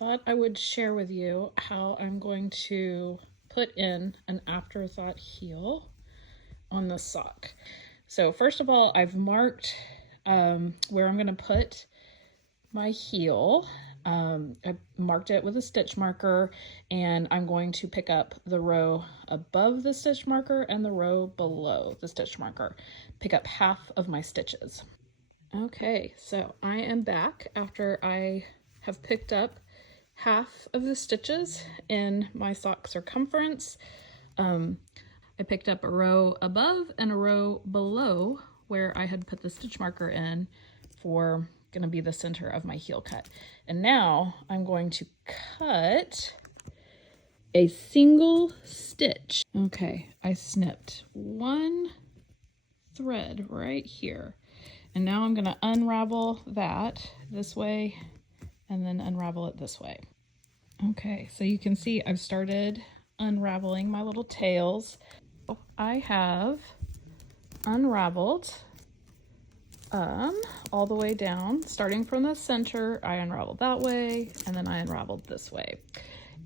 thought I would share with you how I'm going to put in an Afterthought heel on the sock. So first of all, I've marked where I'm going to put my heel. I marked it with a stitch marker, and I'm going to pick up the row above the stitch marker and the row below the stitch marker. Pick up half of my stitches. Okay, so I am back after I have picked up half of the stitches in my sock circumference. I picked up a row above and a row below where I had put the stitch marker in for going to be the center of my heel cut. And now I'm going to cut a single stitch. Okay, I snipped one thread right here. And now I'm going to unravel that this way and then unravel it this way. Okay, so you can see I've started unraveling my little tails. I have unraveled all the way down. Starting from the center, I unraveled that way, and then I unraveled this way.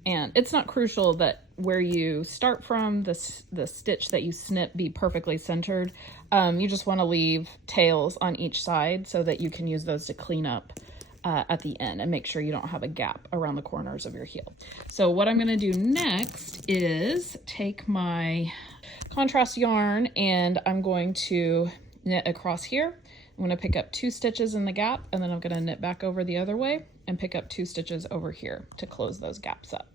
And it's not crucial that where you start from, the stitch that you snip be perfectly centered. You just want to leave tails on each side so that you can use those to clean up at the end and make sure you don't have a gap around the corners of your heel. So what I'm going to do next is take my contrast yarn and I'm going to knit across here. I'm going to pick up 2 stitches in the gap, and then I'm going to knit back over the other way and pick up 2 stitches over here to close those gaps up.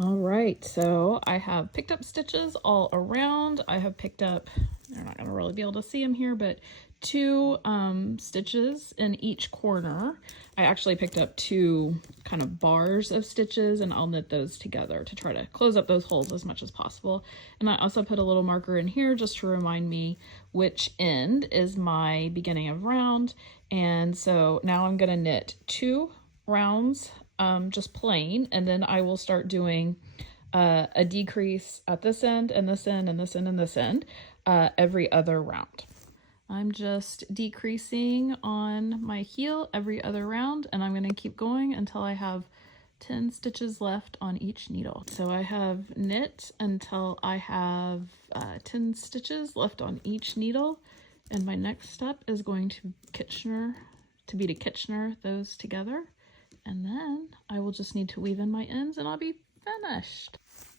All right, so I have picked up stitches all around. I have picked up, you're not going to really be able to see them here, but 2 stitches in each corner. I actually picked up 2 kind of bars of stitches, and I'll knit those together to try to close up those holes as much as possible. And I also put a little marker in here just to remind me which end is my beginning of round. And so now I'm going to knit 2 rounds just plain, and then I will start doing a decrease at this end and this end and this end and this end every other round. I'm just decreasing on my heel every other round, and I'm going to keep going until I have 10 stitches left on each needle. So I have knit until I have 10 stitches left on each needle, and my next step is going to be to Kitchener those together, and then I will just need to weave in my ends and I'll be finished.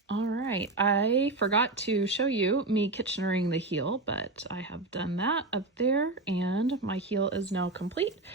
All right, I forgot to show you me Kitchenering the heel, but I have done that up there and my heel is now complete.